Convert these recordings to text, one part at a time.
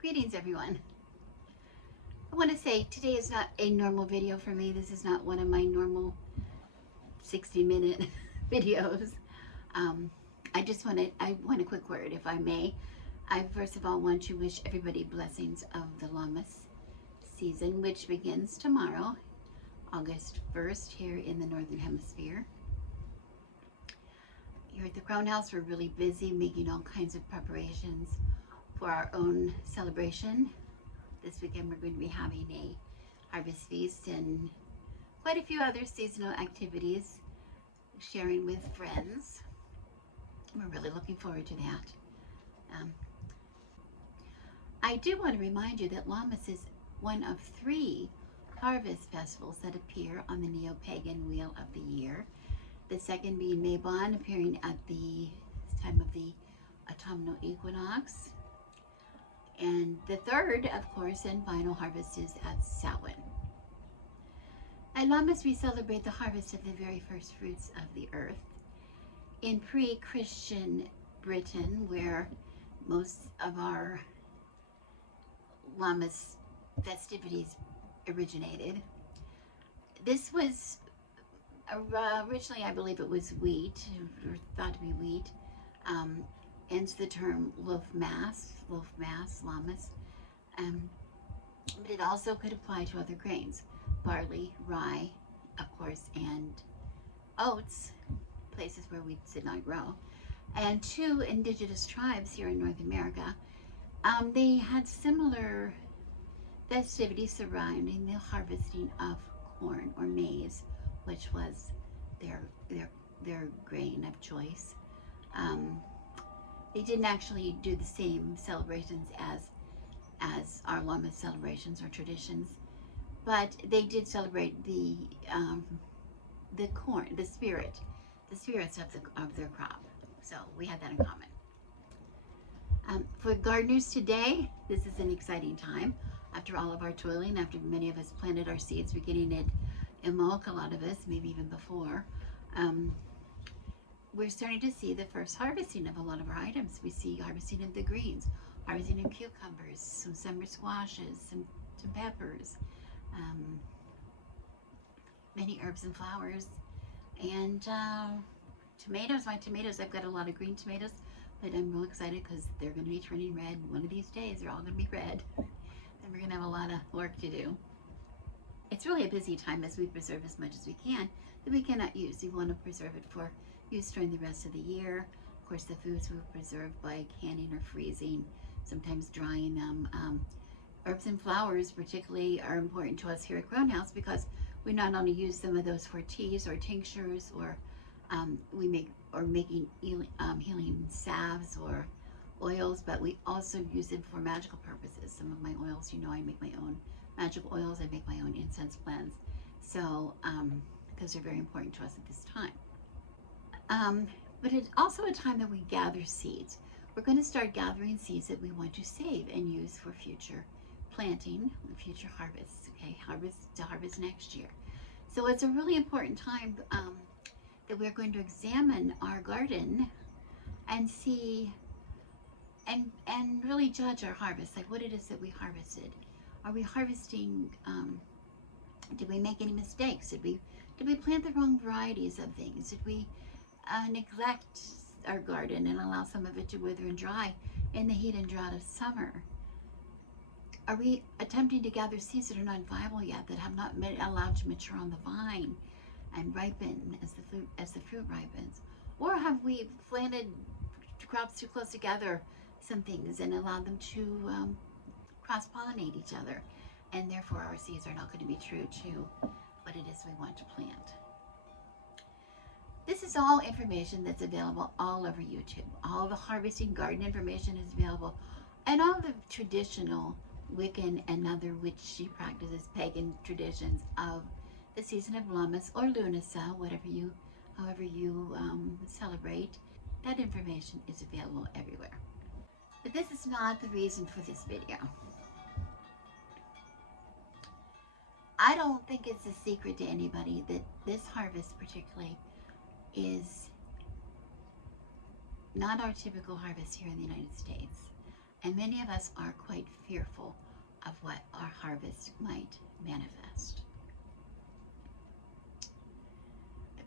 Greetings, everyone. I want to say today is not a normal video for me. This is not one of my normal 60-minute videos. Um, I want a quick word, if I may. I first of all want to wish everybody blessings of the Lammas season, which begins tomorrow, August 1st, here in the Northern Hemisphere. Here at the Crown House, we're really busy making all kinds of preparations for our own celebration. This weekend we're going to be having a harvest feast and quite a few other seasonal activities, sharing with friends. We're really looking forward to that. I do want to remind you that Lammas is one of 3 harvest festivals that appear on the neo-pagan wheel of the year. The second being Mabon, appearing at the time of the autumnal equinox. And the third, of course, and final harvest is at Samhain. At Lammas, we celebrate the harvest of the very first fruits of the earth. In pre-Christian Britain, where most of our Lammas festivities originated, this was originally, I believe it was wheat, or thought to be wheat. Hence the term Lammas, Lammas. But it also could apply to other grains, barley, rye, of course, and oats, places where wheat did not grow. And 2 indigenous tribes here in North America, they had similar festivities surrounding the harvesting of corn or maize, which was their grain of choice. They didn't actually do the same celebrations as our Lammas celebrations or traditions, but they did celebrate the corn, the spirits of their crop. So we had that in common. For gardeners today, this is an exciting time. After all of our toiling, after many of us planted our seeds, beginning at Imbolc, a lot of us, maybe even before, we're starting to see the first harvesting of a lot of our items. We see harvesting of the greens, harvesting of cucumbers, some summer squashes, some peppers, many herbs and flowers, and tomatoes. My tomatoes, I've got a lot of green tomatoes, but I'm real excited because they're going to be turning red. One of these days, they're all going to be red. And we're going to have a lot of work to do. It's really a busy time as we preserve as much as we can that we cannot use. We want to preserve it for use during the rest of the year. Of course, the foods we preserve by canning or freezing, sometimes drying them. Herbs and flowers particularly are important to us here at Crown House because we not only use some of those for teas or tinctures, or making healing salves or oils, but we also use them for magical purposes. Some of my oils, I make my own magical oils. I make my own incense blends. So those are very important to us at this time. But it's also a time that we gather seeds. We're going to start gathering seeds that we want to save and use for future planting, future harvests, okay, to harvest next year. So it's a really important time that we're going to examine our garden and see and really judge our harvest, like what it is that we harvested. Are we harvesting, did we make any mistakes? Did we plant the wrong varieties of things? Did we neglect our garden and allow some of it to wither and dry in the heat and drought of summer? Are we attempting to gather seeds that are not viable yet, that have not been allowed to mature on the vine and ripen as the fruit ripens? Or have we planted crops too close together, some things, and allowed them to cross-pollinate each other, and therefore our seeds are not going to be true to what it is we want to plant? This is all information that's available all over YouTube. All the harvesting garden information is available, and all the traditional Wiccan and other witchy practices, pagan traditions of the season of Lammas or Lunasa, however you celebrate. That information is available everywhere. But this is not the reason for this video. I don't think it's a secret to anybody that this harvest particularly is not our typical harvest here in the United States. And many of us are quite fearful of what our harvest might manifest,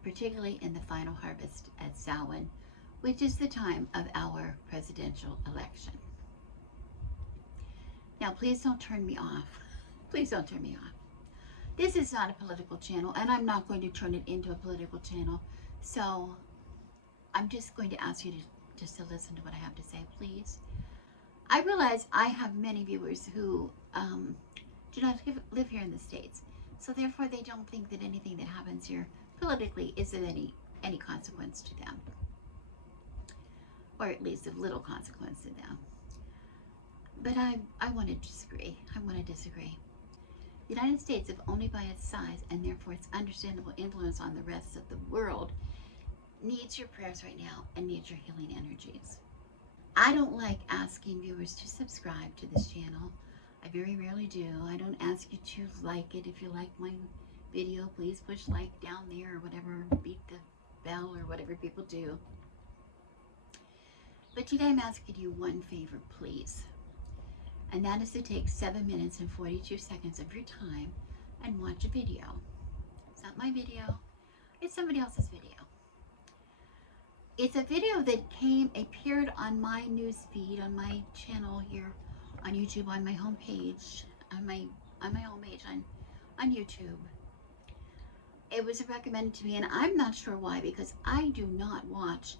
particularly in the final harvest at Samhain, which is the time of our presidential election. Now, please don't turn me off. Please don't turn me off. This is not a political channel, and I'm not going to turn it into a political channel. So I'm just going to ask you to just to listen to what I have to say, please. I realize I have many viewers who do not live here in the States, so therefore they don't think that anything that happens here politically is of any consequence to them, or at least of little consequence to them. But I want to disagree. I want to disagree. The United States, if only by its size and therefore its understandable influence on the rest of the world, needs your prayers right now and needs your healing energies. I don't like asking viewers to subscribe to this channel. I very rarely do. I don't ask you to like it. If you like my video, please push like down there or whatever, beat the bell or whatever people do. But today I'm asking you one favor, please. And that is to take 7 minutes and 42 seconds of your time and watch a video. It's not my video, it's somebody else's video. It's a video that appeared on my news feed, on my channel here on YouTube, on my homepage, on my homepage on YouTube. It was recommended to me, and I'm not sure why, because I do not watch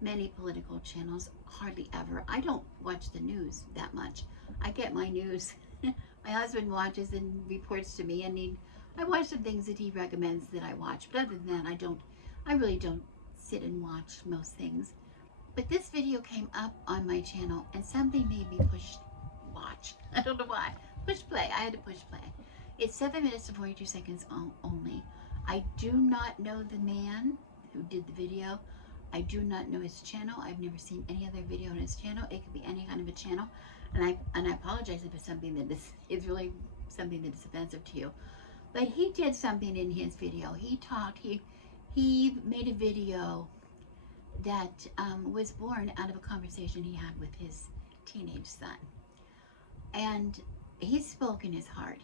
many political channels, hardly ever. I don't watch the news that much. I get my news. My husband watches and reports to me, and I watch some things that he recommends that I watch. But other than that, I really don't sit and watch most things. But this video came up on my channel, and something made me push watch. I don't know why. Push play. I had to push play. It's 7 minutes and 42 seconds only. I do not know the man who did the video. I do not know his channel. I've never seen any other video on his channel. It could be any kind of a channel. And I apologize if it's something that is really something that is offensive to you. But he did something in his video. He made a video that was born out of a conversation he had with his teenage son. And he spoke in his heart.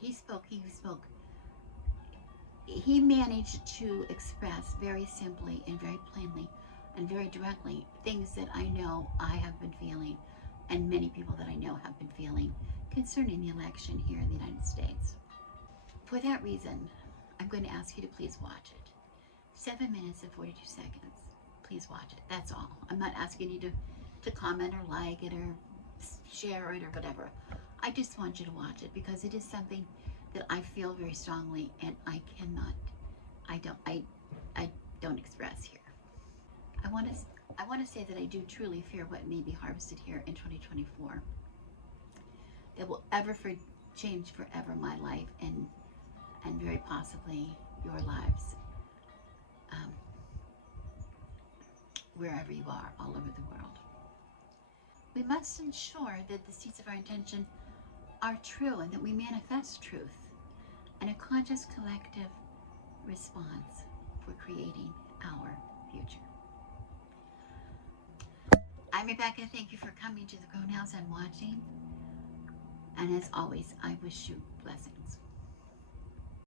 He managed to express very simply and very plainly and very directly things that I know I have been feeling, and many people that I know have been feeling concerning the election here in the United States. For that reason, I'm going to ask you to please watch it. 7 minutes and 42 seconds. Please watch it. That's all. I'm not asking you to comment or like it or share it or whatever. I just want you to watch it because it is something that I feel very strongly, and I don't express here. I want to say that I do truly fear what may be harvested here in 2024 that will change forever my life and very possibly your lives, wherever you are, all over the world. We must ensure that the seeds of our intention are true and that we manifest truth and a conscious collective response for creating our future. I'm Rebecca. Thank you for coming to the Crone House and watching. And as always, I wish you blessings.